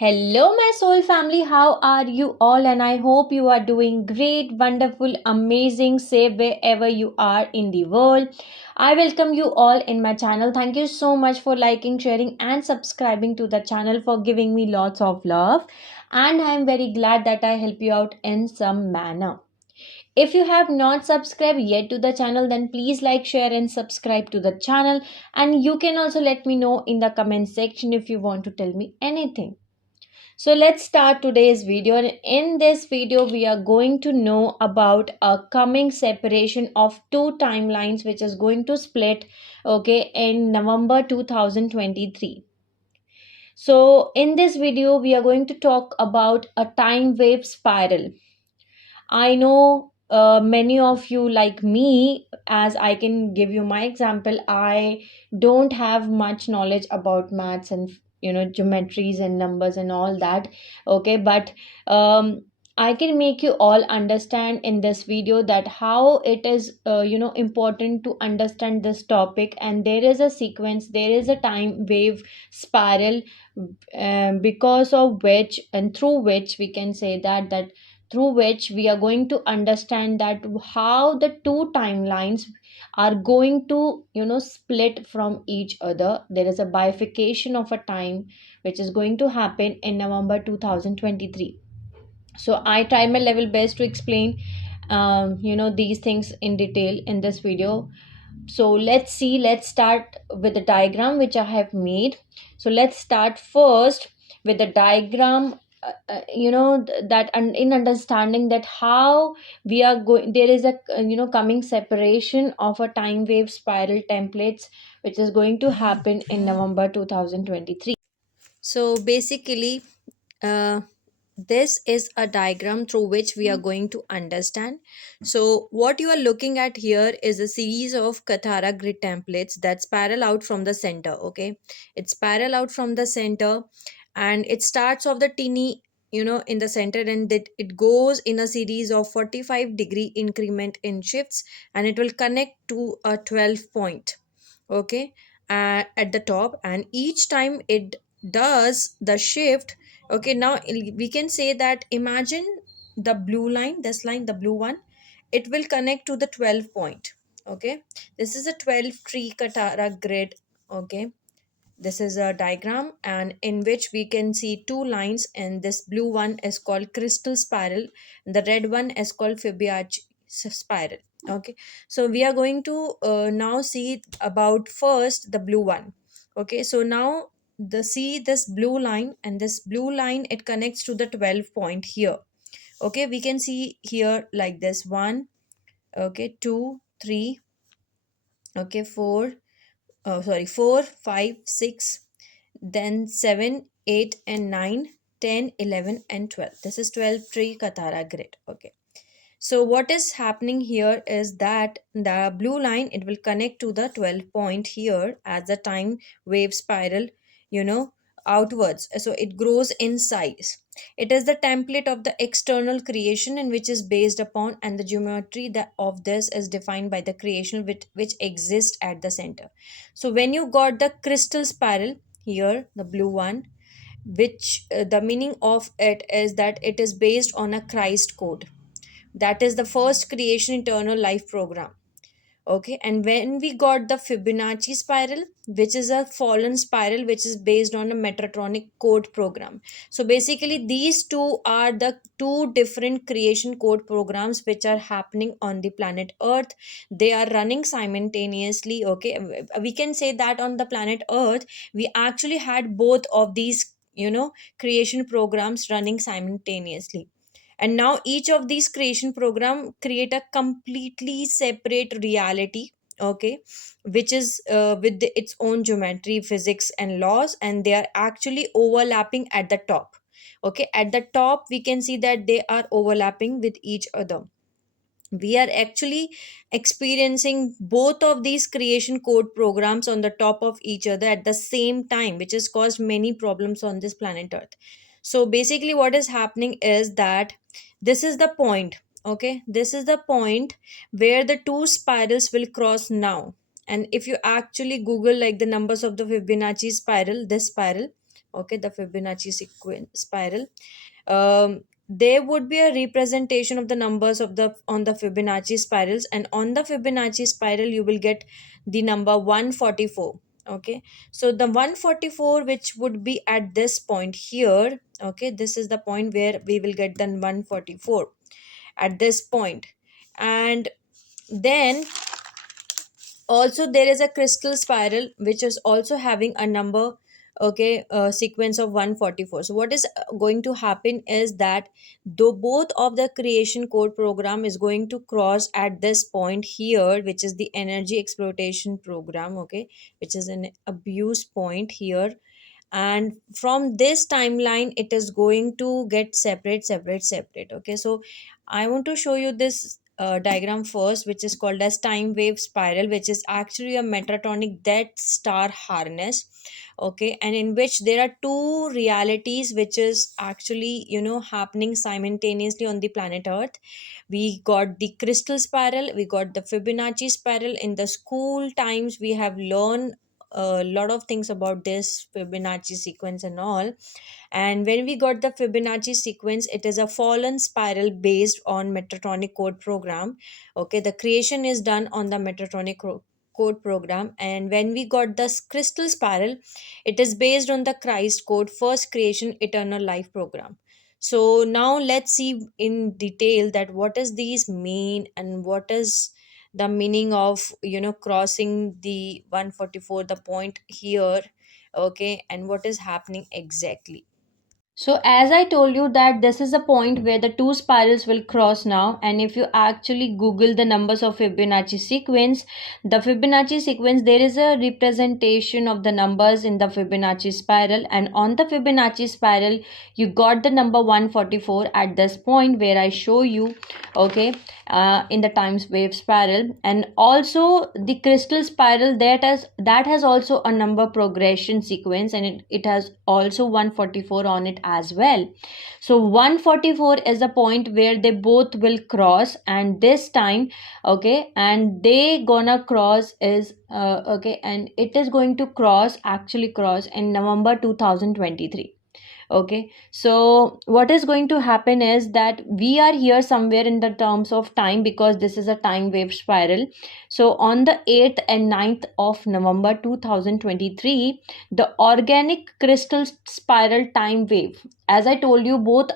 Hello, my soul family. How are you all? And I hope you are doing great, wonderful, amazing, safe wherever you are in the world. I welcome you all in my channel. Thank you so much for liking, sharing, and subscribing to the channel, for giving me lots of love. And I am very glad that I help you out in some manner. If you have not subscribed yet to the channel, then please like, share, and subscribe to the channel. And you can also let me know in the comment section if you want to tell me anything. So let's start today's video. And in this video, we are going to know about a coming separation of two timelines, which is going to split, okay, in November 2023. So in this video, we are going to talk about a time wave spiral. I know many of you, like me, as I can give you my example, I don't have much knowledge about maths and geometries and numbers and all that. Okay, but I can make you all understand in this video that how it is important to understand this topic, and there is a sequence, there is a time wave spiral, because of which and through which we can say that through which we are going to understand that how the two timelines are going to split from each other. There is a bifurcation of a time which is going to happen in November 2023. So I try my level best to explain these things in detail in this video. So let's start with the diagram which I have made. So let's start first with the diagram, that in understanding that how we are going, there is a coming separation of a time wave spiral templates which is going to happen in November 2023. So basically, uh, this is a diagram through which we are going to understand. So what you are looking at here is a series of Kathara grid templates that spiral out from the center. Okay, it's spiral out from the center, and it starts off the teeny in the center, and that it goes in a series of 45-degree increment in shifts, and it will connect to a 12 point. Okay, at the top, and each time it does the shift. Okay, now we can say that imagine the blue line, this line, the blue one, it will connect to the 12 point. Okay, this is a 12 tree Katara grid. Okay, this is a diagram, and in which we can see two lines, and this blue one is called crystal spiral, and the red one is called Fibonacci spiral. Okay, so we are going to now see about first the blue one. Okay, so now the see this blue line, and this blue line, it connects to the 12 point here. Okay, we can see here like this: one, okay, two, three, okay, four, oh sorry, 4, 5, 6, then 7, 8 and 9, 10, 11 and 12. This is 12 tree Katara grid. Okay, so what is happening here is that the blue line, it will connect to the 12 point here as the time wave spiral, you know outwards. So it grows in size. It is the template of the external creation, and which is based upon, and the geometry that of this is defined by the creation which exists at the center. So when you got the crystal spiral here, the blue one, which the meaning of it is that it is based on a Christ code, that is the first creation eternal life program. Okay, and when we got the Fibonacci spiral, which is a fallen spiral, which is based on a Metatronic code program. So basically these two are the two different creation code programs which are happening on the planet Earth. They are running simultaneously. Okay, we can say that on the planet Earth we actually had both of these creation programs running simultaneously, and now each of these creation program create a completely separate reality. Okay, which is with its own geometry, physics and laws, and they are actually overlapping at the top. Okay, at the top we can see that they are overlapping with each other. We are actually experiencing both of these creation code programs on the top of each other at the same time, which has caused many problems on this planet Earth. So basically what is happening is that this is the point. Okay, this is the point where the two spirals will cross now. And if you actually google like the numbers of the Fibonacci spiral, this spiral, okay, the Fibonacci sequence spiral, there would be a representation of the numbers of the on the Fibonacci spirals, and on the Fibonacci spiral you will get the number 144. Okay, so the 144, which would be at this point here, okay, this is the point where we will get the 144 at this point. And then also there is a crystal spiral which is also having a number, okay, sequence of 144. So what is going to happen is that though both of the creation code program is going to cross at this point here, which is the energy exploitation program, okay, which is an abuse point here, and from this timeline it is going to get separate. Okay, so I want to show you this diagram first, which is called as time wave spiral, which is actually a Metatronic death star harness. Okay, and in which there are two realities which is actually, happening simultaneously on the planet Earth. We got the crystal spiral, we got the Fibonacci spiral. In the school times we have learned a lot of things about this Fibonacci sequence and all. And when we got the Fibonacci sequence, it is a fallen spiral based on Metatronic code program. Okay, the creation is done on the Metatronic code program. And when we got this crystal spiral, it is based on the Christ code, first creation eternal life program. So now let's see in detail that what does these mean and what is the meaning of, crossing the 144, the point here. Okay, and what is happening exactly. So as I told you that this is a point where the two spirals will cross now, and if you actually Google the numbers of Fibonacci sequence, the Fibonacci sequence, there is a representation of the numbers in the Fibonacci spiral, and on the Fibonacci spiral you got the number 144 at this point where I show you, okay, in the times wave spiral. And also the crystal spiral that has also a number progression sequence, and it has also 144 on it as well. So 144 is a point where they both will cross, and this time, okay, and they gonna cross is okay, and it is going to actually cross in November 2023. Okay, so what is going to happen is that we are here somewhere in the terms of time, because this is a time wave spiral. So on the 8th and 9th of November 2023, the organic crystal spiral time wave, as I told you, both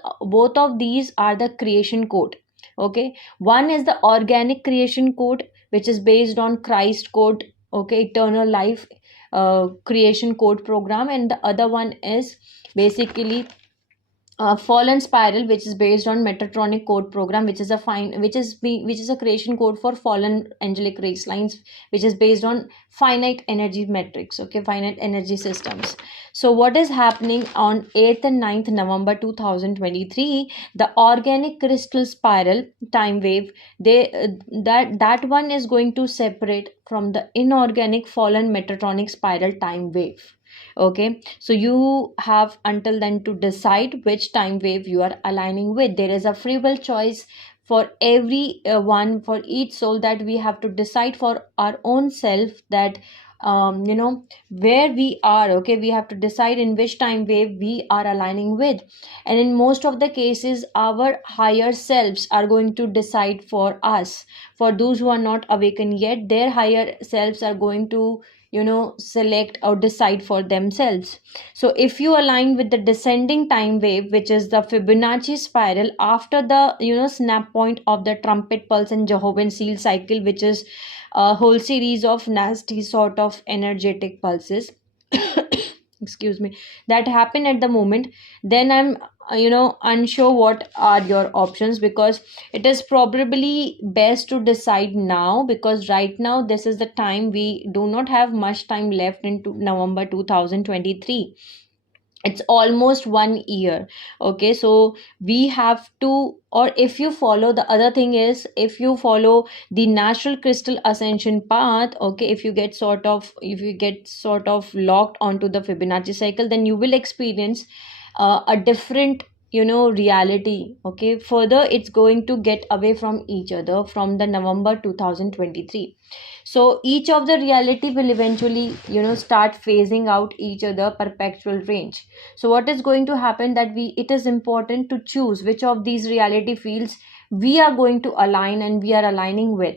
of these are the creation code. Okay, one is the organic creation code, which is based on Christ code, okay, eternal life creation code program, and the other one is basically fallen spiral, which is based on Metatronic code program, which is a creation code for fallen angelic race lines, which is based on finite energy metrics, okay, finite energy systems. So what is happening on 8th and 9th November 2023, the organic crystal spiral time wave, that one is going to separate from the inorganic fallen Metatronic spiral time wave. Okay, so you have until then to decide which time wave you are aligning with. There is a free will choice for every one, for each soul, that we have to decide for our own self that where we are. Okay, we have to decide in which time wave we are aligning with, and in most of the cases our higher selves are going to decide for us. For those who are not awakened yet, their higher selves are going to select or decide for themselves. So if you align with the descending time wave, which is the Fibonacci spiral, after the snap point of the trumpet pulse and Jehovah's seal cycle, which is a whole series of nasty sort of energetic pulses excuse me, that happen at the moment, then I'm unsure what are your options, because it is probably best to decide now, because right now this is the time, we do not have much time left into November 2023. It's almost 1 year. Okay, so we have to, or if you follow, the other thing is, if you follow the natural crystal ascension path, okay, if you get sort of locked onto the Fibonacci cycle, then you will experience a different reality. Okay, further it's going to get away from each other from the November 2023. So each of the reality will eventually start phasing out each other perpetual range. So what is going to happen, that it is important to choose which of these reality fields we are going to align and we are aligning with.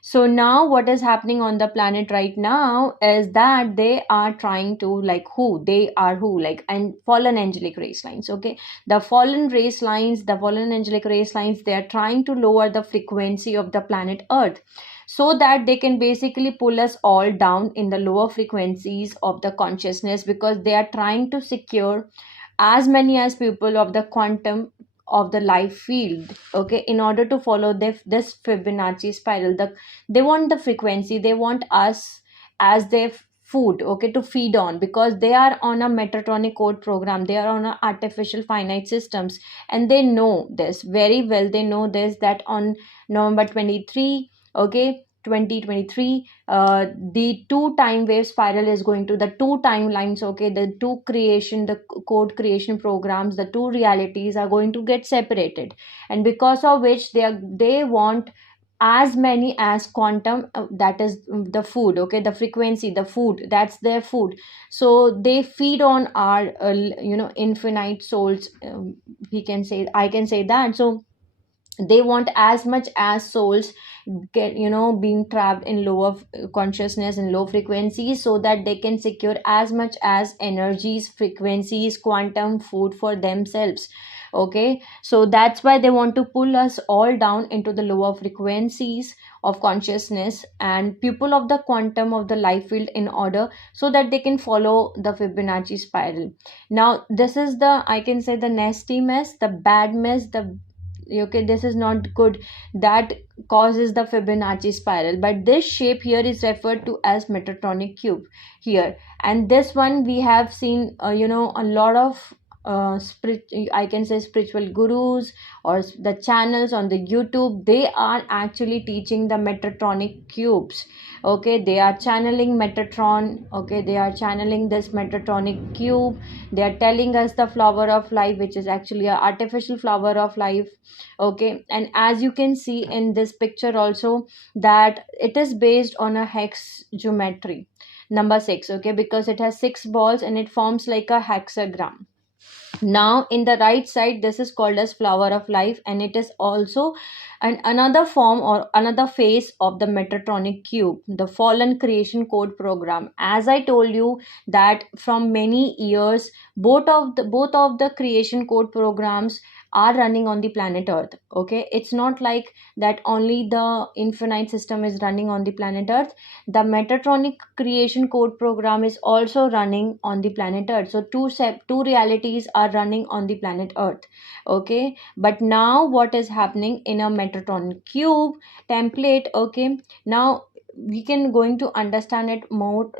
So now what is happening on the planet right now is that they are trying to, like, who like, and fallen angelic race lines. Okay, the fallen angelic race lines, they are trying to lower the frequency of the planet Earth, so that they can basically pull us all down in the lower frequencies of the consciousness, because they are trying to secure as many as people of the quantum of the life field. Okay, in order to follow this Fibonacci spiral, they want the frequency, they want us as their food, okay, to feed on, because they are on a Metatronic code program, they are on a artificial finite systems, and they know this very well. They know this, that on November 23, okay, 2023, the two time wave spiral is going to, the two timelines, okay, the code creation programs, the two realities are going to get separated, and because of which they want as many as quantum, that is the food, okay, the frequency, the food, that's their food. So they feed on our infinite souls, we can say, I can say that. So they want as much as souls get being trapped in lower consciousness and low frequencies, so that they can secure as much as energies, frequencies, quantum food for themselves. Okay, so that's why they want to pull us all down into the lower frequencies of consciousness and people of the quantum of the life field, in order so that they can follow the Fibonacci spiral. Now this is the, I can say, the nasty mess, the bad mess, the, okay, this is not good, that causes the Fibonacci spiral. But this shape here is referred to as Metatronic cube here, and this one we have seen a lot of I can say spiritual gurus or the channels on the YouTube, they are actually teaching the Metatronic cubes. Okay, they are channeling Metatron, okay, they are channeling this Metatronic cube. They are telling us the flower of life, which is actually an artificial flower of life. Okay, and as you can see in this picture also, that it is based on a hex geometry, number 6. Okay, because it has 6 balls and it forms like a hexagram. Now in the right side, this is called as flower of life, and it is also another form or another phase of the Metatronic cube, the fallen creation code program. As I told you that from many years, both of the creation code programs are running on the planet Earth. Okay, it's not like that only the infinite system is running on the planet Earth. The Metatronic creation code program is also running on the planet Earth. So two realities are running on the planet Earth. Okay, but now what is happening in a Metatronic cube template? Okay, now we can going to understand it more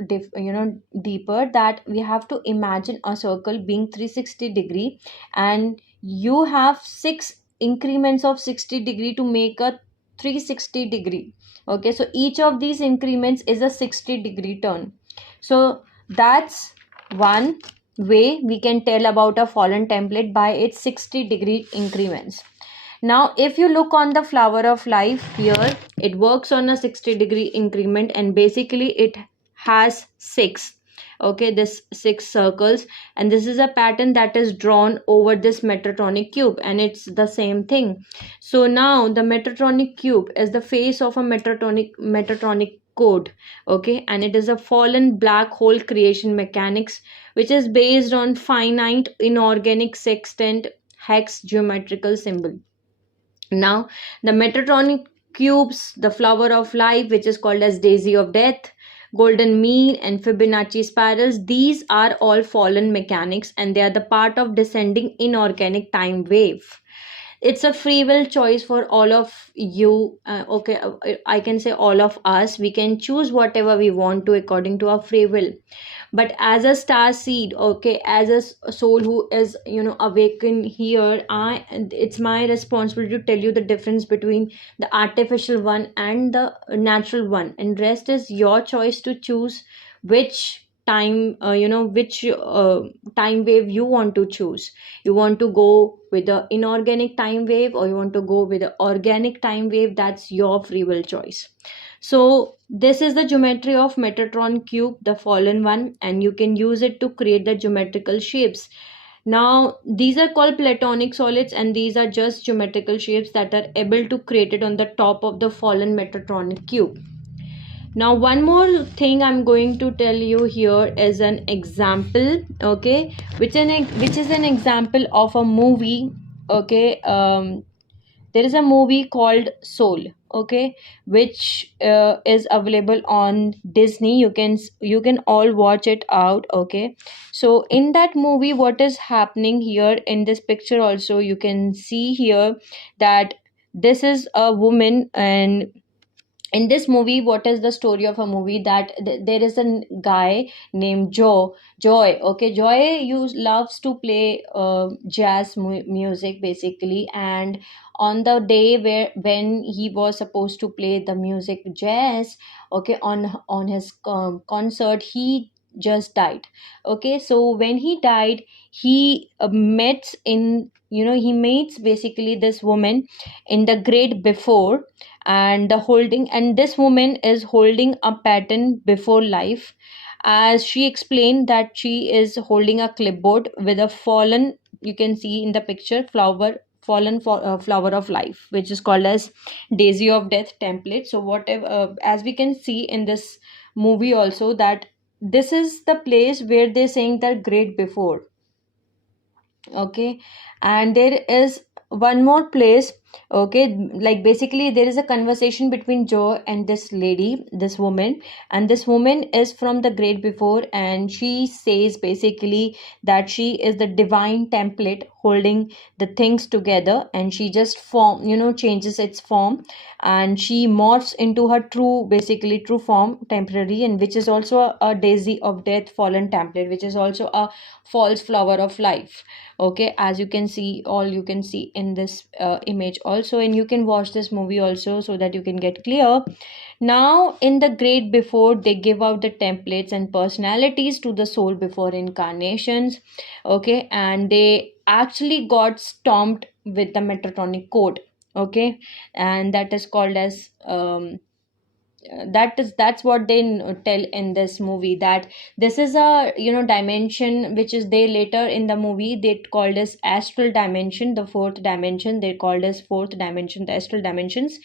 deeper, that we have to imagine a circle being 360-degree, and you have 6 increments of 60-degree to make a 360-degree. Okay, so each of these increments is a 60-degree turn. So that's one way we can tell about a fallen template, by its 60-degree increments. Now if you look on the flower of life here, it works on a 60-degree increment, and basically it has 6, okay, this 6 circles, and this is a pattern that is drawn over this Metatronic cube, and it's the same thing. So now the Metatronic cube is the face of a Metatronic code. Okay, and it is a fallen black hole creation mechanics, which is based on finite inorganic sextant hex geometrical symbol. Now the Metatronic cubes, the flower of life, which is called as daisy of death, golden mean, and Fibonacci spirals, these are all fallen mechanics, and they are the part of descending inorganic time wave. It's a free will choice for all of you. Okay, I can say all of us, we can choose whatever we want to according to our free will. But as a star seed, okay, as a soul who is awakened here, it's my responsibility to tell you the difference between the artificial one and the natural one, and rest is your choice to choose which time, which time wave you want to choose. You want to go with the inorganic time wave, or you want to go with the organic time wave. That's your free will choice. So this is the geometry of Metatron cube, the fallen one, and you can use it to create the geometrical shapes. Now these are called platonic solids, and these are just geometrical shapes that are able to create it on the top of the fallen Metatronic cube. Now one more thing I'm going to tell you here is an example, okay, which is an example of a movie, okay. There is a movie called Soul, okay, which is available on Disney. You can all watch it out, okay. So in that movie, what is happening here in this picture also, you can see here that this is a woman. And in this movie, what is the story of a movie, that there is a guy named Joy, okay. Joy loves to play jazz music basically. And on the day when he was supposed to play the music jazz, okay, on his concert, he just died, okay. So when he died, he meets basically this woman in the grade before. And this woman is holding a pattern before life, as she explained that she is holding a clipboard with a fallen, you can see in the picture, flower of life, which is called as daisy of death template. So whatever, as we can see in this movie also, that this is the place where they're saying that great before, okay. And there is one more place, okay. Like basically there is a conversation between Joe and this lady, this woman. And this woman is from the great before, and she says basically that she is the divine template holding the things together, and she just changes its form, and she morphs into her true form temporary, and which is also a daisy of death fallen template, which is also a false flower of life, okay. As you can see, all you can see in this image also, and you can watch this movie also so that you can get clear. Now in the great before, they give out the templates and personalities to the soul before incarnations, okay. And they actually got stomped with the Metatronic code, okay. And that is called as that's what they tell in this movie, that this is a dimension, which is they later in the movie they called as astral dimension, the fourth dimension they called as fourth dimension, the astral dimensions.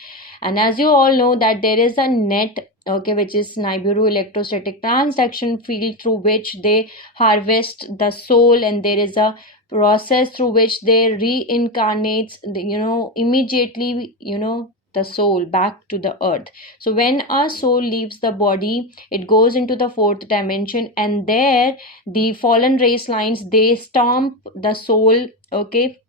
And as you all know that there is a net, okay, which is Nibiru electrostatic transaction field, through which they harvest the soul, and there is a process through which they reincarnates immediately the soul back to the earth. So when a soul leaves the body, it goes into the fourth dimension, and there the fallen race lines, they stomp the soul, okay,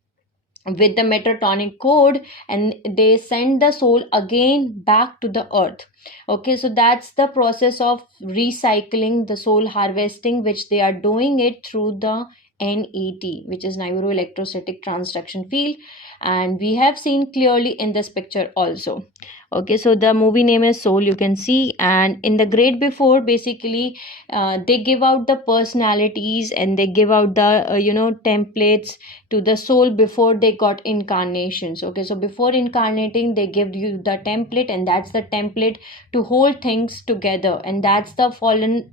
with the Metatronic code, and they send the soul again back to the earth, okay. So that's the process of recycling, the soul harvesting, which they are doing it through the NET, which is Nibiru electrostatic transduction field. And we have seen clearly in this picture also, okay. So the movie name is Soul, you can see. And in the great before, basically they give out the personalities, and they give out the templates to the soul before they got incarnations, okay. So before incarnating, they give you the template, and that's the template to hold things together, and that's the fallen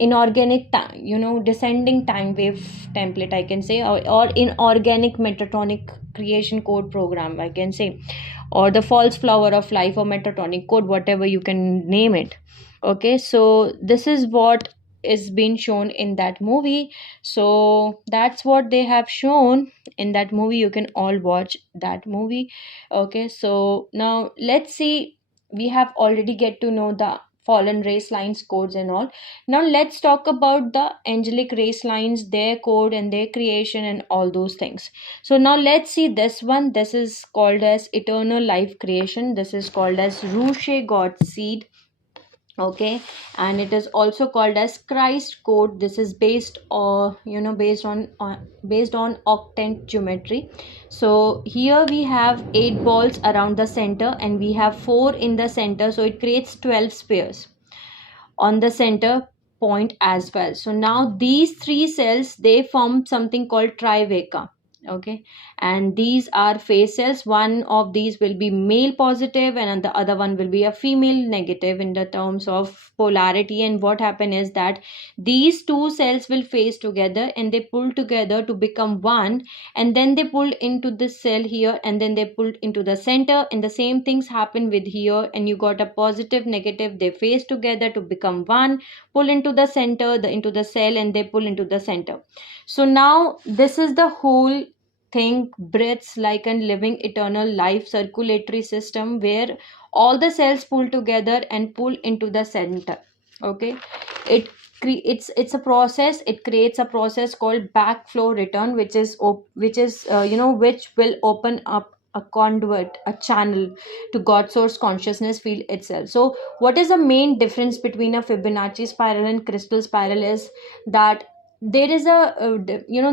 inorganic descending time wave template, I can say, or inorganic Metatronic creation code program, I can say, or the false flower of life, or Metatronic code, whatever you can name it, okay. So this is what is being shown in that movie. So that's what they have shown in that movie. You can all watch that movie, okay. So now let's see, we have already get to know the fallen race lines codes and all. Now let's talk about the angelic race lines, their code and their creation and all those things. So now let's see this one. This is called as eternal life creation. This is called as Ruche God seed, okay. And it is also called as Christ code. This is based or based on octant geometry. So here we have 8 balls around the center, and we have 4 in the center, so it creates 12 spheres. on the center point as well. So now these three cells, they form something called trivaca. Okay, and these are phase cells. One of these will be male positive and the other one will be a female negative in the terms of polarity. And what happen is that these two cells will phase together and they pull together to become one, and then they pull into this cell here and then they pull into the center, and the same things happen with here, and you got a positive negative, they phase together to become one, pull into the center, into the cell, and they pull into the center. So now this is the whole thing breathes like a living eternal life circulatory system where all the cells pull together and pull into the center. Okay, it it's a process. It creates a process called backflow return, which is which will open up a conduit, a channel to God source consciousness field itself. So what is the main difference between a Fibonacci spiral and crystal spiral is that there is a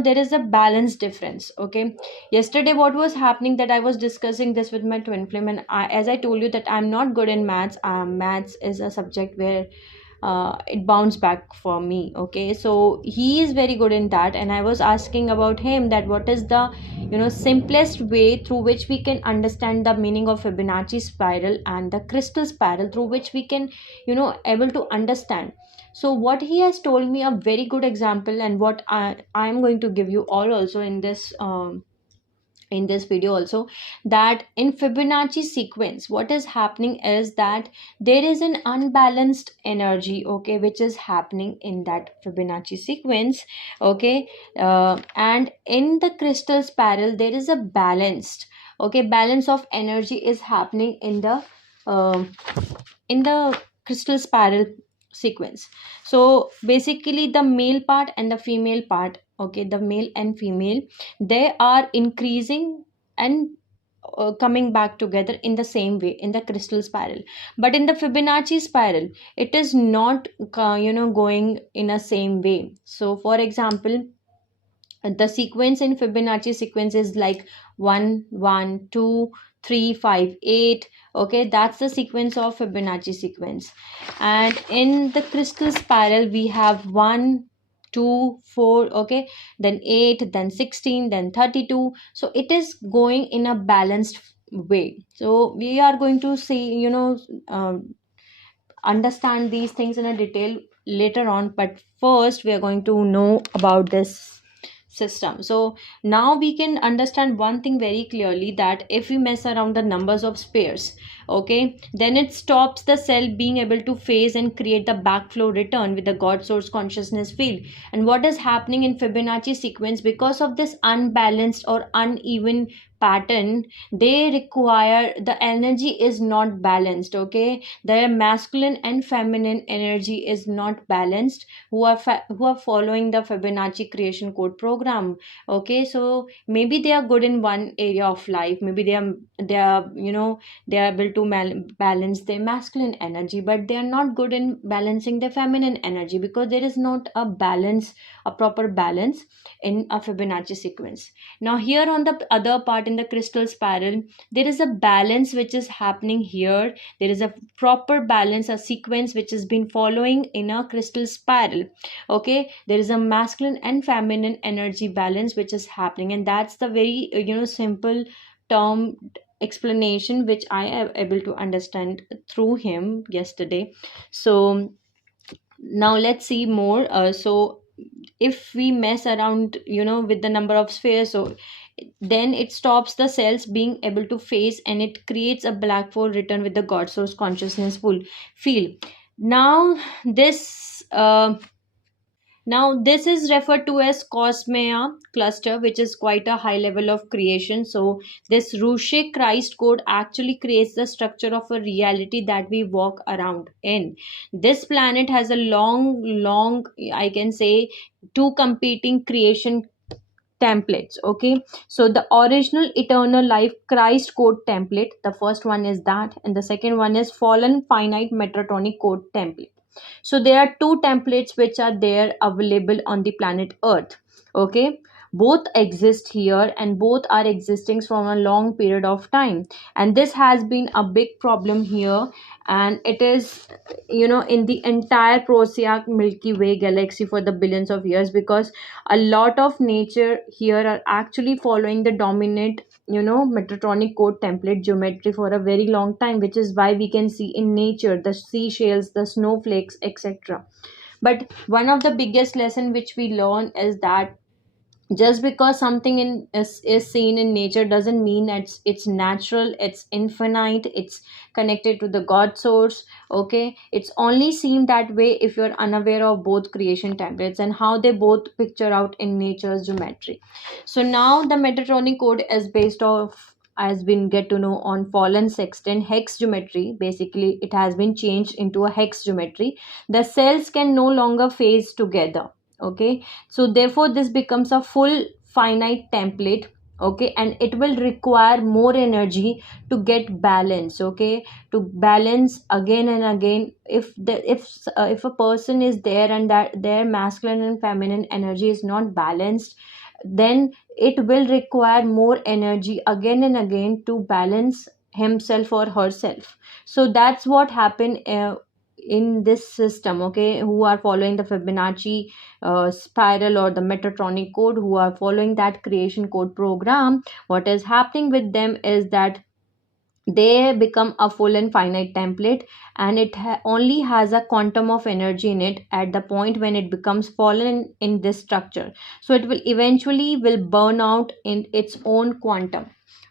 there is a balance difference. Okay, yesterday what was happening, that I was discussing this with my twin flame, and as I told you that I'm not good in maths. Maths is a subject where it bounced back for me. Okay, so he is very good in that, and I was asking about him that what is the simplest way through which we can understand the meaning of Fibonacci spiral and the crystal spiral, through which we can able to understand. So what he has told me a very good example, and what I am going to give you all also in this video also, that in Fibonacci sequence what is happening is that there is an unbalanced energy, okay, which is happening in that Fibonacci sequence. Okay, and in the crystal spiral there is a balanced, okay, balance of energy is happening um in the crystal spiral sequence. So basically the male part and the female part, okay, the male and female, they are increasing and coming back together in the same way in the crystal spiral. But in the Fibonacci spiral it is not going in a same way. So for example, the sequence in Fibonacci sequence is like 1 1 2 3 5 8. Okay, that's the sequence of Fibonacci sequence. And in the crystal spiral we have 1 2 4, okay, then 8, then 16, then 32. So it is going in a balanced way. So we are going to see understand these things in a detail later on, but first we are going to know about this system. So now we can understand one thing very clearly, that if we mess around the numbers of pairs, okay, then it stops the cell being able to phase and create the backflow return with the God source consciousness field. And what is happening in Fibonacci sequence, because of this unbalanced or uneven pattern, they require, the energy is not balanced. Okay, the masculine and feminine energy is not balanced, who are who are following the Fibonacci creation code program. Okay, so maybe they are good in one area of life, maybe they are they are able to balance their masculine energy, but they are not good in balancing their feminine energy, because there is not a balance, a proper balance in a Fibonacci sequence. Now here on the other part, in the crystal spiral, there is a balance which is happening here. There is a proper balance, a sequence which has been following in a crystal spiral. Okay, there is a masculine and feminine energy balance which is happening, and that's the very simple term explanation which I am able to understand through him yesterday. So now let's see more. So if we mess around with the number of spheres, so then it stops the cells being able to phase, and it creates a black hole return with the God source consciousness full field. Now this is referred to as Cosmea cluster, which is quite a high level of creation. So this Rushe Christ code actually creates the structure of a reality that we walk around in. This planet has a long, I can say, two competing creation templates. Okay, so the original eternal life Christ code template, the first one is that, and the second one is fallen finite Metatronic code template. So there are two templates which are there available on the planet Earth. Okay, both exist here and both are existing from a long period of time. And this has been a big problem here, and it is, in the entire Procyon Milky Way galaxy for the billions of years, because a lot of nature here are actually following the dominant, Metatronic code template geometry for a very long time, which is why we can see in nature the seashells, the snowflakes, etc. But one of the biggest lesson which we learn is that just because something is seen in nature doesn't mean it's natural, it's infinite, it's connected to the god source. Okay, it's only seen that way if you're unaware of both creation templates and how they both picture out in nature's geometry. So now the Metatronic code is based off, as we get to know, on fallen sextant hex geometry. Basically it has been changed into a hex geometry. The cells can no longer phase together. Okay, so therefore this becomes a full finite template. Okay, and it will require more energy to get balance. Okay, to balance again and again, if a person is there and that their masculine and feminine energy is not balanced, then it will require more energy again and again to balance himself or herself. So that's what happened in this system. Okay, who are following the Fibonacci spiral or the Metatronic code, who are following that creation code program, what is happening with them is that they become a full and finite template, and it only has a quantum of energy in it at the point when it becomes fallen in this structure. So it will eventually will burn out in its own quantum.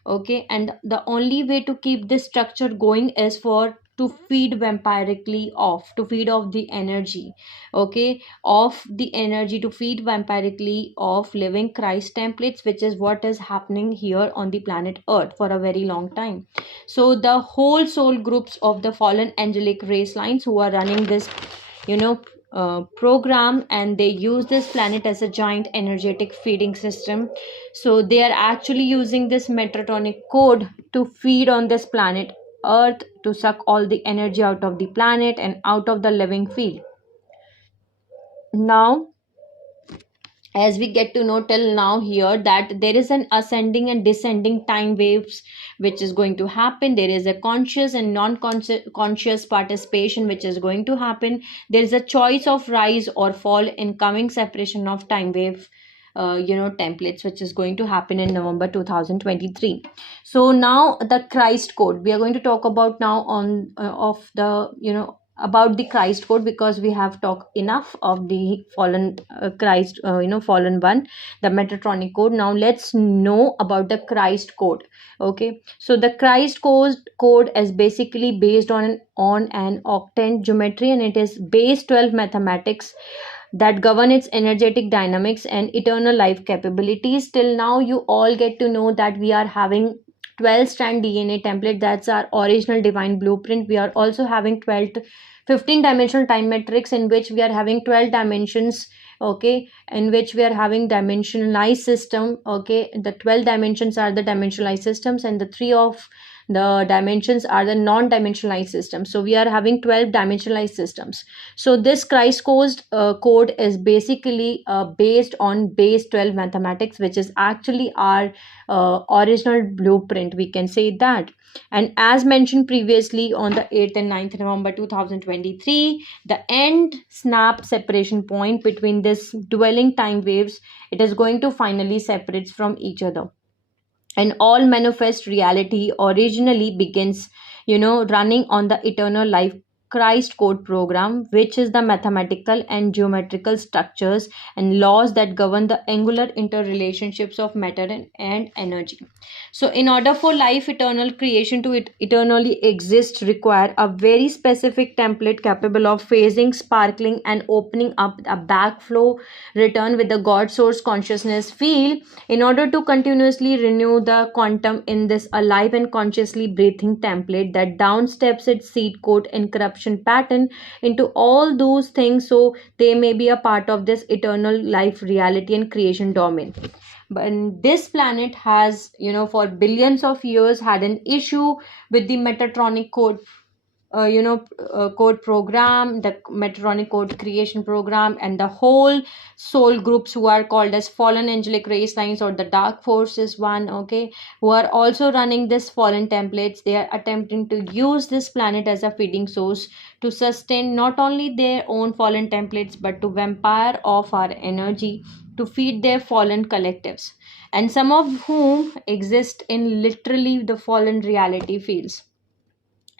Okay, and the only way to keep this structure going is for to feed vampirically off, to feed off the energy. Okay, of the energy, to feed vampirically of living Christ templates, which is what is happening here on the planet Earth for a very long time. So the whole soul groups of the fallen angelic race lines who are running this, program, and they use this planet as a giant energetic feeding system. So they are actually using this Metatronic code to feed on this planet Earth, to suck all the energy out of the planet and out of the living field. Now, as we get to know till now here, that there is an ascending and descending time waves which is going to happen. There is a conscious and non-conscious participation which is going to happen. There is a choice of rise or fall in coming separation of time wave templates, which is going to happen in November 2023. So now the Christ code we are going to talk about now on of the about the Christ code, because we have talked enough of the fallen Christ, fallen one, the Metatronic code. Now let's know about the Christ code. Okay, so the Christ code is basically based on an octant geometry, and it is base 12 mathematics that govern its energetic dynamics and eternal life capabilities. Till now you all get to know that we are having 12 strand DNA template. That's our original divine blueprint. We are also having 15 dimensional time matrix, in which we are having 12 dimensions. Okay, in which we are having dimensionalized system. Okay, the 12 dimensions are the dimensionalized systems, and the 3 of the dimensions are the non-dimensionalized systems. So we are having 12 dimensionalized systems. So this Christ code is basically based on base 12 mathematics, which is actually our original blueprint, we can say that. And as mentioned previously, on the 8th and 9th November 2023, the end snap separation point between this dwelling time waves, it is going to finally separate from each other. And all manifest reality originally begins, running on the eternal life Christ code program, which is the mathematical and geometrical structures and laws that govern the angular interrelationships of matter and energy. So in order for life eternal creation to eternally exist, require a very specific template capable of phasing, sparkling, and opening up a backflow return with the God source consciousness field, in order to continuously renew the quantum in this alive and consciously breathing template that downsteps its seed code and corruption pattern into all those things, so they may be a part of this eternal life reality and creation domain. But this planet has, for billions of years had an issue with the Metatronic code. code program, the Metatronic code creation program, and the whole soul groups who are called as fallen angelic race lines or the dark forces one, okay, who are also running this fallen templates. They are attempting to use this planet as a feeding source to sustain not only their own fallen templates but to vampire off our energy to feed their fallen collectives, and some of whom exist in literally the fallen reality fields.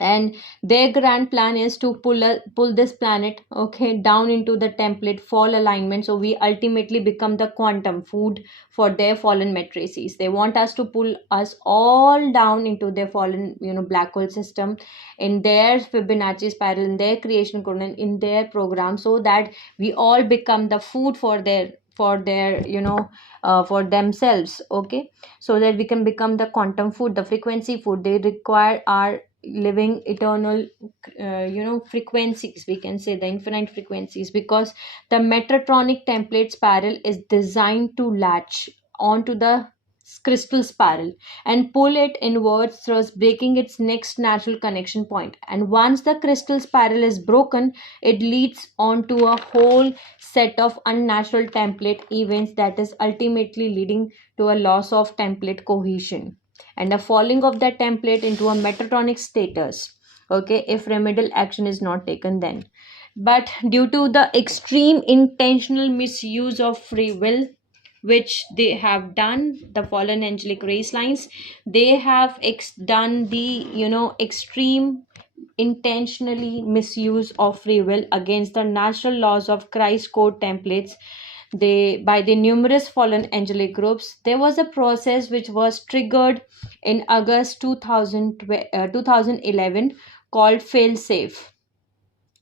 And their grand plan is to pull this planet, okay, down into the template fall alignment, so we ultimately become the quantum food for their fallen matrices. They want us to pull us all down into their fallen, black hole system, in their Fibonacci spiral, in their creation code, in their program, so that we all become the food for their for themselves, okay, so that we can become the quantum food, the frequency food. They require our living eternal frequencies, we can say the infinite frequencies, because the Metatronic template spiral is designed to latch onto the crystal spiral and pull it inwards, thus breaking its next natural connection point. And once the crystal spiral is broken, it leads on to a whole set of unnatural template events that is ultimately leading to a loss of template cohesion and a falling of that template into a Metatronic status, okay, if remedial action is not taken then. But due to the extreme intentional misuse of free will which they have done, the fallen angelic race lines, they have done the extreme intentionally misuse of free will against the natural laws of Christ code templates. They, by the numerous fallen angelic groups, there was a process which was triggered in August 2011 called failsafe.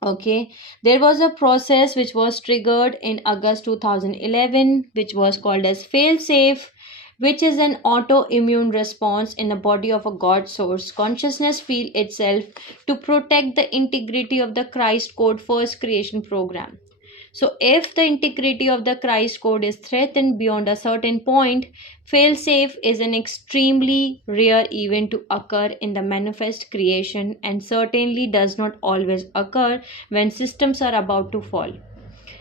Okay, there was a process which was triggered in August 2011 which was called as failsafe, which is an autoimmune response in the body of a God source consciousness field itself to protect the integrity of the Christ code first creation program. So, if the integrity of the Christ code is threatened beyond a certain point, failsafe is an extremely rare event to occur in the manifest creation and certainly does not always occur when systems are about to fall.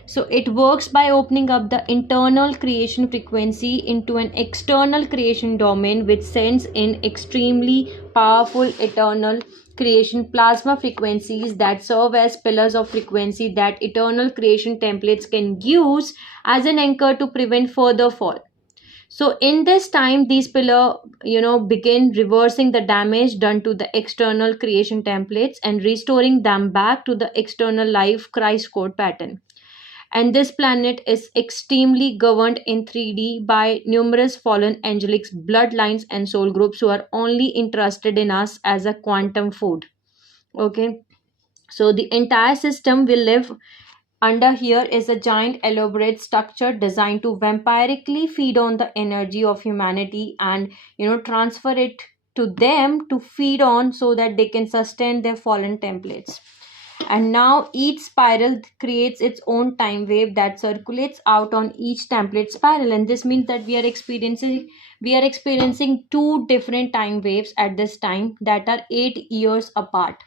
So it works by opening up the internal creation frequency into an external creation domain which sends in extremely powerful eternal creation plasma frequencies that serve as pillars of frequency that eternal creation templates can use as an anchor to prevent further fall. So in this time, these pillar, begin reversing the damage done to the external creation templates and restoring them back to the external life Christ code pattern. And this planet is extremely governed in 3D by numerous fallen angelic bloodlines and soul groups who are only interested in us as a quantum food. Okay, so the entire system will live under here is a giant elaborate structure designed to vampirically feed on the energy of humanity and transfer it to them to feed on so that they can sustain their fallen templates. And now each spiral creates its own time wave that circulates out on each template spiral, and this means that we are experiencing two different time waves at this time that are 8 years apart.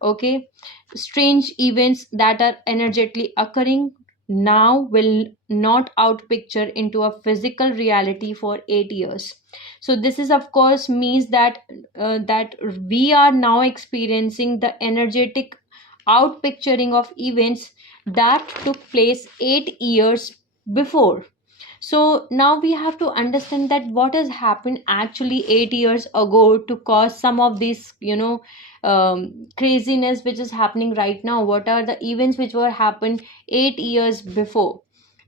Okay, strange events that are energetically occurring now will not outpicture into a physical reality for 8 years. So this is of course means that we are now experiencing the energetic outpicturing of events that took place 8 years before. So now we have to understand that what has happened actually 8 years ago to cause some of this craziness which is happening right now. What are the events which were happened 8 years before?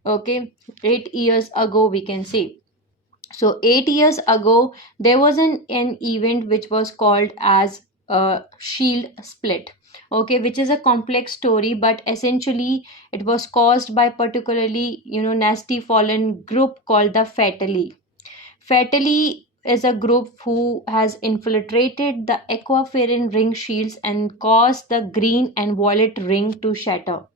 Okay, 8 years ago we can say. So 8 years ago there was an event which was called as a shield split, okay, which is a complex story, but essentially it was caused by particularly nasty fallen group called the Fatally is a group who has infiltrated the aquaferin ring shields and caused the green and violet ring to shatter.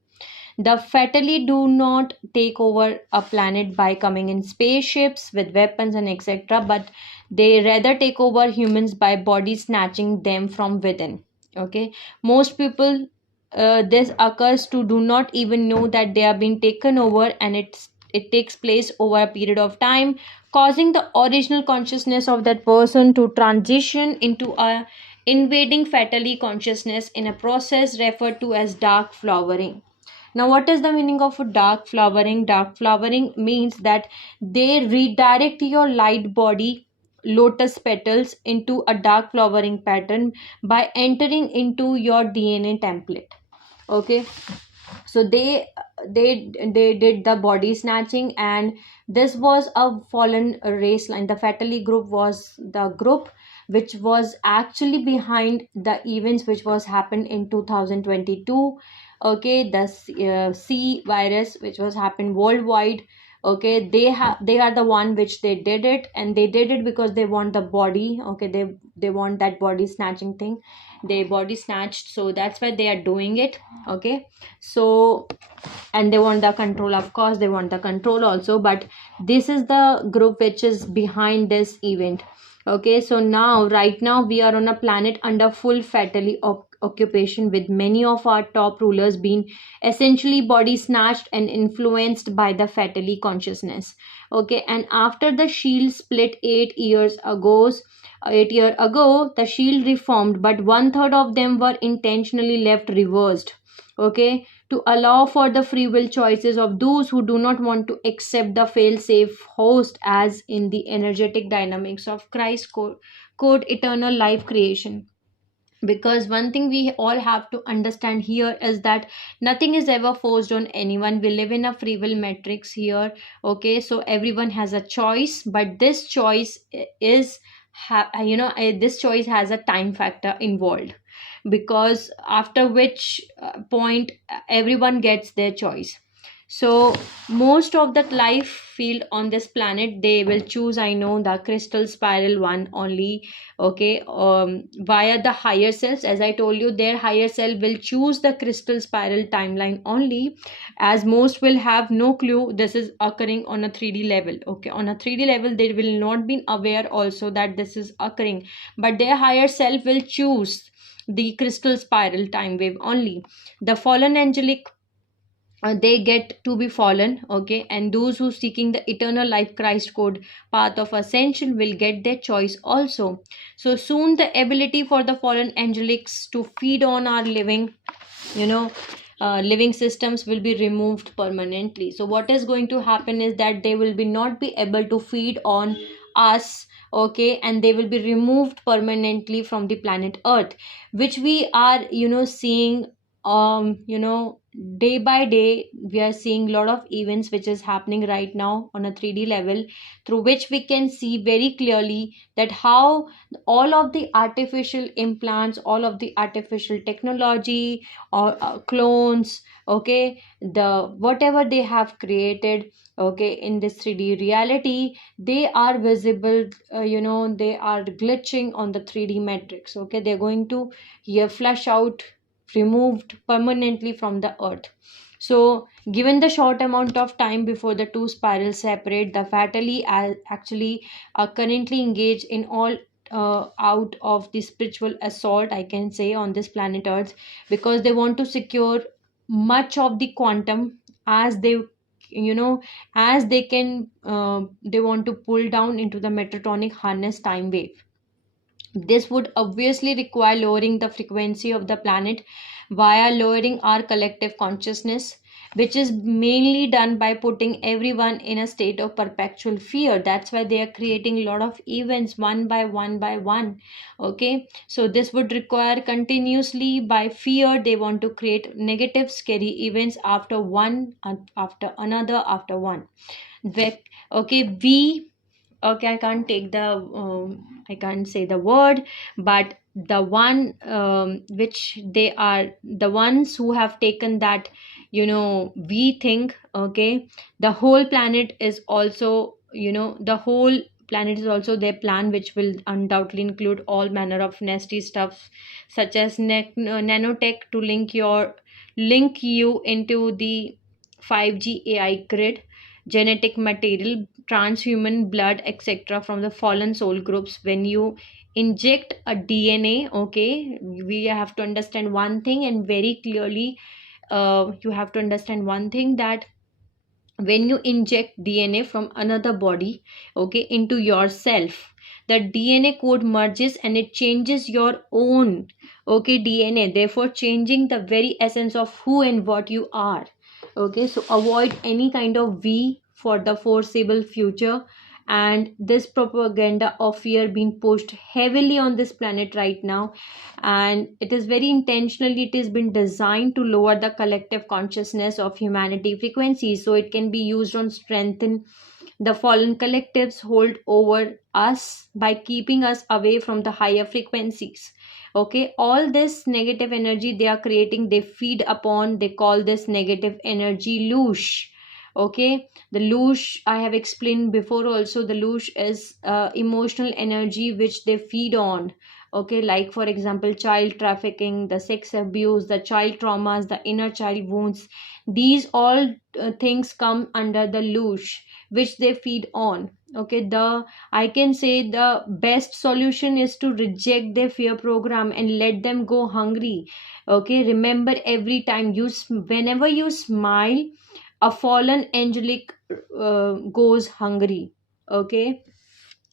The Fatally do not take over a planet by coming in spaceships with weapons and etc., but they rather take over humans by body snatching them from within. Okay, most people, this occurs to do not even know that they are being taken over, and it takes place over a period of time, causing the original consciousness of that person to transition into a invading fatally consciousness in a process referred to as dark flowering. Now, what is the meaning of a dark flowering? Dark flowering means that they redirect your light body lotus petals into a dark flowering pattern by entering into your DNA template. Okay, so they did the body snatching, and this was a fallen race line. The fatally group was the group which was actually behind the events which was happened in 2022. Okay, the C virus which was happened worldwide. Okay, they are the one which they did it, and they did it because they want the body. Okay, they want that body snatching thing, they body snatched, so that's why they are doing it. Okay, so, and they want the control, of course they want the control also, but this is the group which is behind this event. Okay, so now right now we are on a planet under full fatally occupation, with many of our top rulers being essentially body snatched and influenced by the fatally consciousness. Okay, and after the shield split 8 years ago, the shield reformed, but one third of them were intentionally left reversed. Okay, to allow for the free will choices of those who do not want to accept the fail safe host, as in the energetic dynamics of Christ code eternal life creation. Because one thing we all have to understand here is that nothing is ever forced on anyone. We live in a free will matrix here. Okay, so everyone has a choice, but this choice is this choice has a time factor involved, because after which point everyone gets their choice. So most of that life field on this planet, they will choose, I know, the crystal spiral one only. Okay, via the higher selves, as I told you, their higher self will choose the crystal spiral timeline only, as most will have no clue this is occurring on a 3D level. Okay, on a 3D level they will not be aware also that this is occurring, but their higher self will choose the crystal spiral time wave only. The fallen angelic, they get to be fallen. Okay, and those who seeking the eternal life Christ code path of ascension will get their choice also. So soon the ability for the fallen angelics to feed on our living, you know living systems will be removed permanently. So what is going to happen is that they will be not be able to feed on us. Okay, and they will be removed permanently from the planet earth, which we are seeing. Day by day we are seeing a lot of events which is happening right now on a 3D level, through which we can see very clearly that how all of the artificial implants, all of the artificial technology, or clones, okay, the whatever they have created, okay, in this 3D reality, they are visible. They are glitching on the 3D matrix. Okay, they're going to here flush out, removed permanently from the earth. So given the short amount of time before the two spirals separate, the fatally actually are currently engaged in all out of the spiritual assault, I can say, on this planet earth, because they want to secure much of the quantum as they you know as they can. They want to pull down into the Metatronic harness time wave. This would obviously require lowering the frequency of the planet via lowering our collective consciousness, which is mainly done by putting everyone in a state of perpetual fear. That's why they are creating a lot of events one by one by one. Okay, so this would require continuously by fear. They want to create negative, scary events after one, after another, after one. Okay, we okay, I can't take the I can't say the word, but the one which they are the ones who have taken that, we think. Okay, the whole planet is also, the whole planet is also their plan, which will undoubtedly include all manner of nasty stuff, such as nanotech to link you into the 5G AI grid, genetic material transhuman blood, etc., from the fallen soul groups. When you inject a DNA, okay, we have to understand one thing, and very clearly, you have to understand one thing, that when you inject DNA from another body, okay, into yourself, the DNA code merges and it changes your own, okay, DNA, therefore changing the very essence of who and what you are. Okay, so avoid any kind of V for the foreseeable future. And this propaganda of fear being pushed heavily on this planet right now, and it is very intentionally, it has been designed to lower the collective consciousness of humanity frequency, so it can be used on strengthen the fallen collectives hold over us by keeping us away from the higher frequencies. Okay, all this negative energy they are creating, they feed upon, they call this negative energy loosh. Okay, the loosh I have explained before also, the loosh is emotional energy which they feed on. Okay, like for example, child trafficking, the sex abuse, the child traumas, the inner child wounds, these all things come under the loosh which they feed on. Okay, the I can say the best solution is to reject their fear program and let them go hungry. Okay, remember, every time you whenever you smile, a fallen angelic goes hungry. Okay,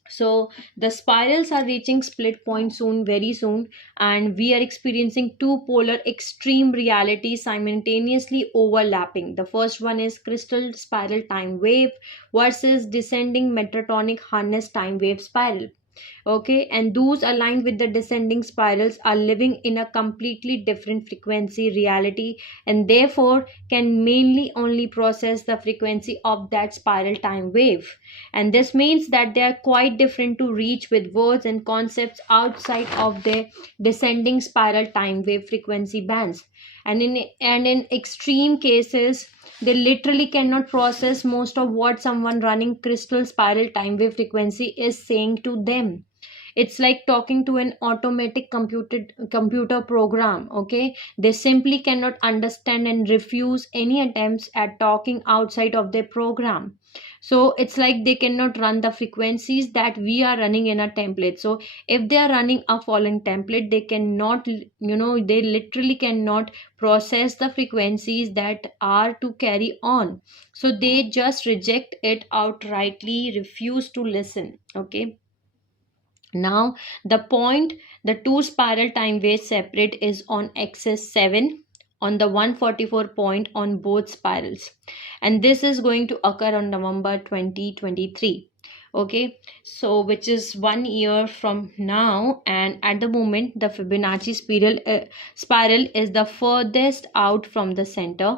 so the spirals are reaching split point soon, very soon, and we are experiencing two polar extreme realities simultaneously overlapping. The first one is crystal spiral time wave versus descending Metatronic harness time wave spiral. Okay, and those aligned with the descending spirals are living in a completely different frequency reality, and therefore can mainly only process the frequency of that spiral time wave. And this means that they are quite different to reach with words and concepts outside of their descending spiral time wave frequency bands. And in extreme cases, they literally cannot process most of what someone running crystal spiral time wave frequency is saying to them. It's like talking to an automatic computer program. Okay, they simply cannot understand and refuse any attempts at talking outside of their program. So it's like they cannot run the frequencies that we are running in a template. So if they are running a fallen template, they cannot, they literally cannot process the frequencies that are to carry on. So they just reject it outrightly, refuse to listen. Okay, now the point, the two spiral time waves separate is on axis 7 on the 144 point on both spirals, and this is going to occur on November 2023. Okay, so which is 1 year from now, and at the moment the Fibonacci spiral is the furthest out from the center,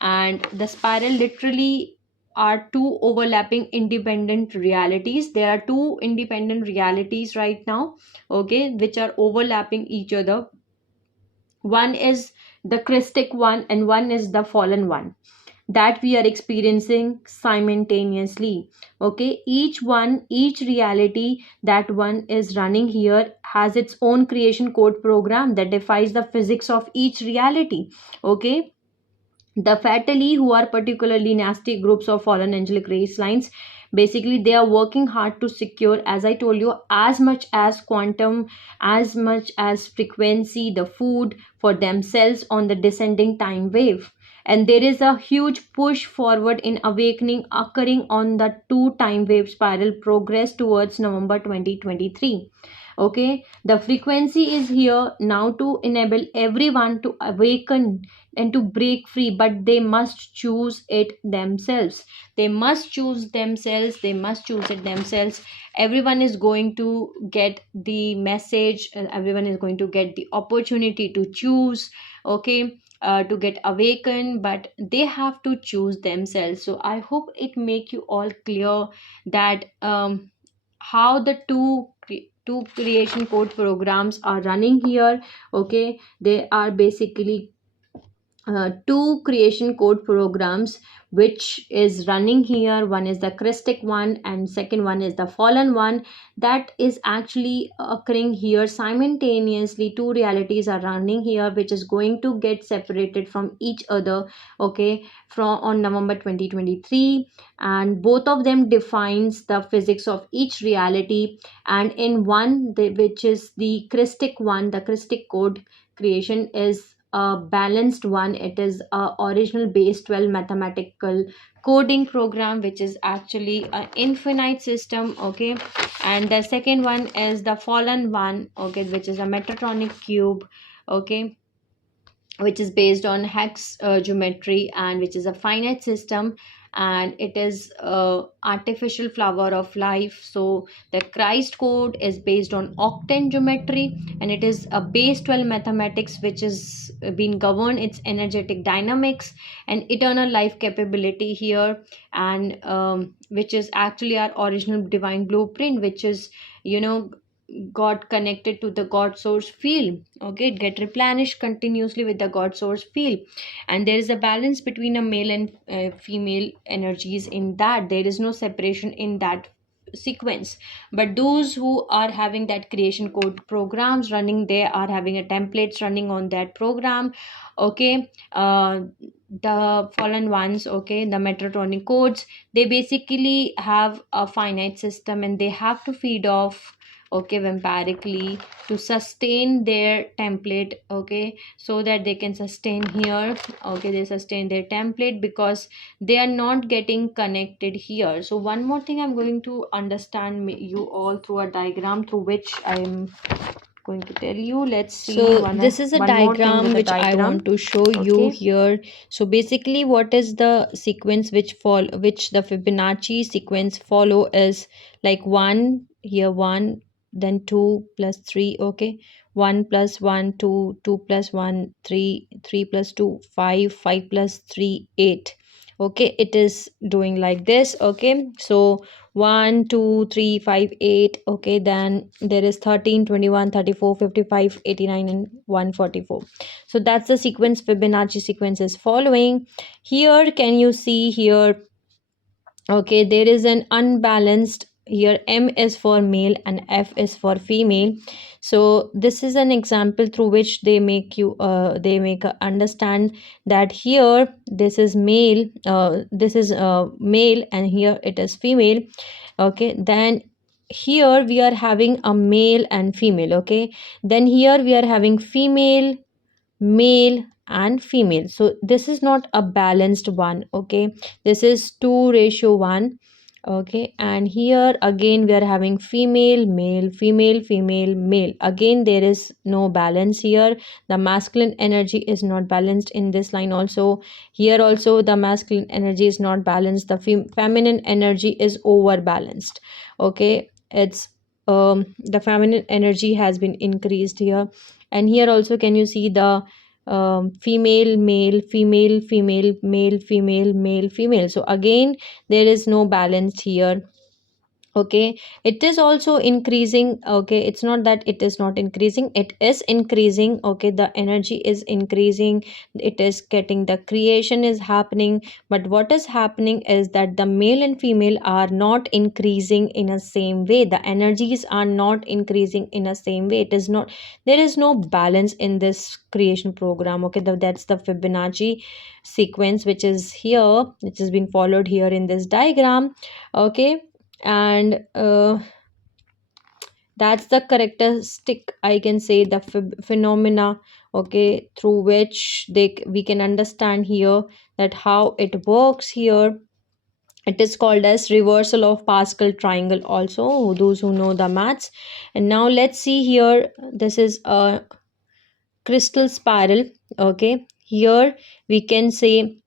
and the spiral literally are two overlapping independent realities. There are two independent realities right now, okay, which are overlapping each other. One is the christic one and one is the fallen one that we are experiencing simultaneously. Okay, each reality that one is running here has its own creation code program that defies the physics of each reality. Okay, the fatally, who are particularly nasty groups of fallen angelic race lines, basically they are working hard to secure, as I told you, as much as quantum, as much as frequency, the food for themselves on the descending time wave. And there is a huge push forward in awakening occurring on the two time wave spiral progress towards November 2023. Okay, the frequency is here now to enable everyone to awaken and to break free, but they must choose it themselves. They must choose themselves, they must choose it themselves. Everyone is going to get the message, everyone is going to get the opportunity to choose. Okay, to get awakened, but they have to choose themselves. So I hope it make you all clear that how the two creation code programs are running here. Okay, they are basically two creation code programs which is running here. One is the Christic one and second one is the fallen one. That is actually occurring here simultaneously. Two realities are running here which is going to get separated from each other, okay, from on November 2023, and both of them defines the physics of each reality. And in one which is the Christic one, the Christic code creation is a balanced one. It is a original base 12 mathematical coding program which is actually an infinite system, okay. And the second one is the fallen one, okay, which is a Metatronic cube, okay, which is based on hex geometry and which is a finite system, and it is artificial flower of life. So the Christ code is based on octant geometry, and it is a base 12 mathematics which is been governed its energetic dynamics and eternal life capability here. And which is actually our original divine blueprint, which is, you know, got connected to the God source field, okay. It get replenished continuously with the God source field, and there is a balance between a male and female energies. In that there is no separation in that sequence. But those who are having that creation code programs running, they are having a templates running on that program, okay. The fallen ones, okay, the Metatronic codes, they basically have a finite system and they have to feed off, okay, vampirically to sustain their template, okay, so that they can sustain here, okay. They sustain their template because they are not getting connected here. So one more thing I'm going to understand you all through a diagram through which I'm going to tell you. Let's see. So this is a diagram which I want to show you here. So basically what is the sequence which the Fibonacci sequence follow is like 1 here, 1, then 2 plus 3, okay, 1 plus 1 2, 2 plus 1 3, 3 plus 2 5, 5 plus 3 8, okay. It is doing like this, okay. So 1 2 3 5 8, okay. Then there is 13 21 34 55 89 and 144. So that's the sequence Fibonacci sequence is following. Here can you see here, okay, there is an unbalanced here. M is for male and F is for female. So this is an example through which they make you understand that here this is male, this is male, and here it is female, okay. Then here we are having a male and female, okay. Then here we are having female, male and female. So this is not a balanced one, okay. This is 2:1, okay. And here again we are having female, male, female, female, male. Again there is no balance here. The masculine energy is not balanced in this line also. Here also the masculine energy is not balanced. The feminine energy is overbalanced, okay. It's the feminine energy has been increased here. And here also can you see the female, male, female, female, male, female, male, female. So again there is no balance here, okay. It is also increasing, okay. It's not that it is not increasing, it is increasing, okay. The energy is increasing, it is getting, the creation is happening. But what is happening is that the male and female are not increasing in a same way. The energies are not increasing in a same way. It is not, there is no balance in this creation program, okay. That's the Fibonacci sequence which is here, which has been followed here in this diagram, okay. And that's the characteristic, I can say, the phenomena, okay, through which we can understand here that how it works here. It is called as reversal of Pascal triangle also, those who know the maths. And now let's see here, this is a crystal spiral, okay. Here we can say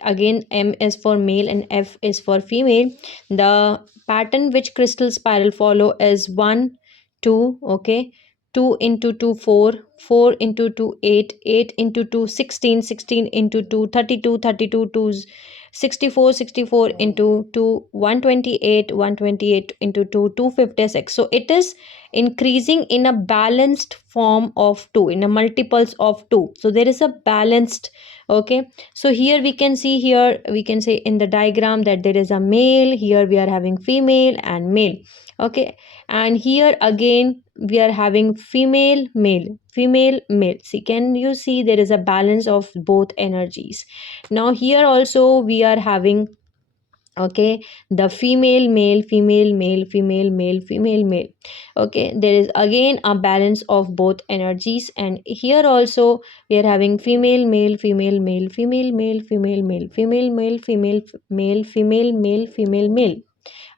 again M is for male and F is for female. The pattern which crystal spiral follow is 1 2, okay, 2 into 2 4, 4 into 2 8, 8 into 2 16, 16 into 2 32, 32 2 64, 64 into 2 128, 128 into 2 256. So it is increasing in a balanced form of 2, in a multiples of 2. So there is a balanced, Okay, so here we can see, here we can say in the diagram that there is a male, here we are having female and male. Okay, and here again we are having female male, female male. See, can you see there is a balance of both energies? Now here also we are having, okay, the female male, female male, female male, female male. Okay, there is again a balance of both energies, and here also we are having female male, female male, female male, female male, female male, female male, female male, female male.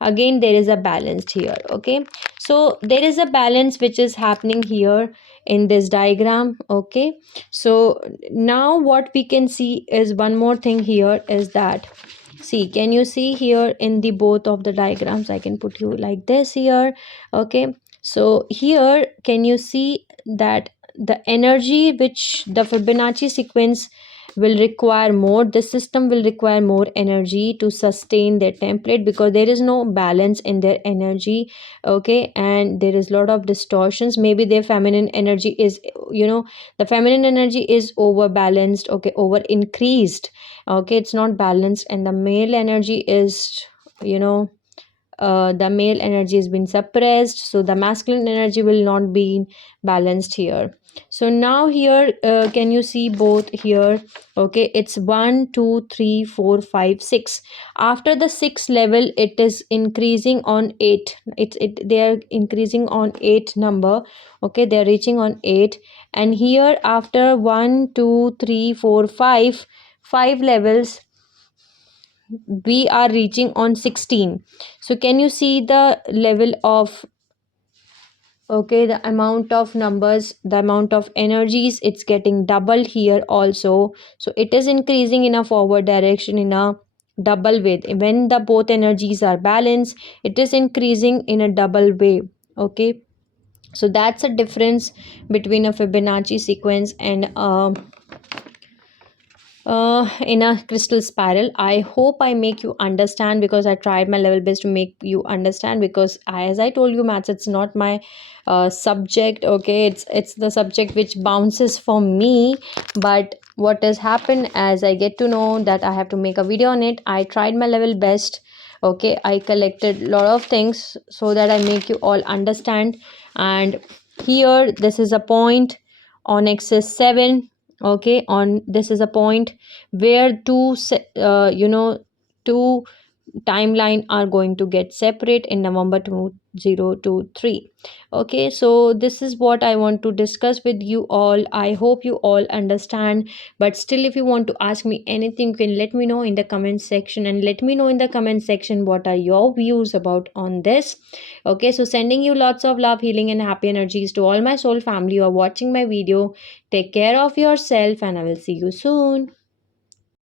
Again there is a balance here. Okay, so there is a balance which is happening here in this diagram. Okay, so now what we can see is one more thing here is that, see, can you see here in the both of the diagrams? I can put you like this here. Okay, so here can you see that the energy which the Fibonacci sequence will require more, the system will require more energy to sustain their template, because there is no balance in their energy. Okay, and there is a lot of distortions. Maybe their feminine energy is, the feminine energy is over balanced, okay, over increased. Okay, it's not balanced, and the male energy is, the male energy has been suppressed, so the masculine energy will not be balanced here. So now here, can you see both here? Okay, it's 1 2 3 4 5 6. After the 6th level it is increasing on 8. They are increasing on 8 number. Okay, they are reaching on 8, and here after 1 2 3 4 5, 5 levels we are reaching on 16. So can you see the level of, okay, the amount of numbers, the amount of energies, it's getting double here also. So it is increasing in a forward direction in a double way. When the both energies are balanced, it is increasing in a double way. Okay, so that's a difference between a Fibonacci sequence and in a crystal spiral. I hope I make you understand, because I tried my level best to make you understand, because as I told you, maths, it's not my subject. Okay, it's the subject which bounces for me. But what has happened, as I get to know that I have to make a video on it, I tried my level best. Okay, I collected a lot of things so that I make you all understand. And here this is a point on axis 7. Okay, on this is a point where two timeline are going to get separate in November 2023. Okay, so this is what I want to discuss with you all. I hope you all understand, but still if you want to ask me anything, you can let me know in the comment section, and let me know in the comment section what are your views about on this. Okay, so sending you lots of love, healing and happy energies to all my soul family who are watching my video. Take care of yourself, and I will see you soon.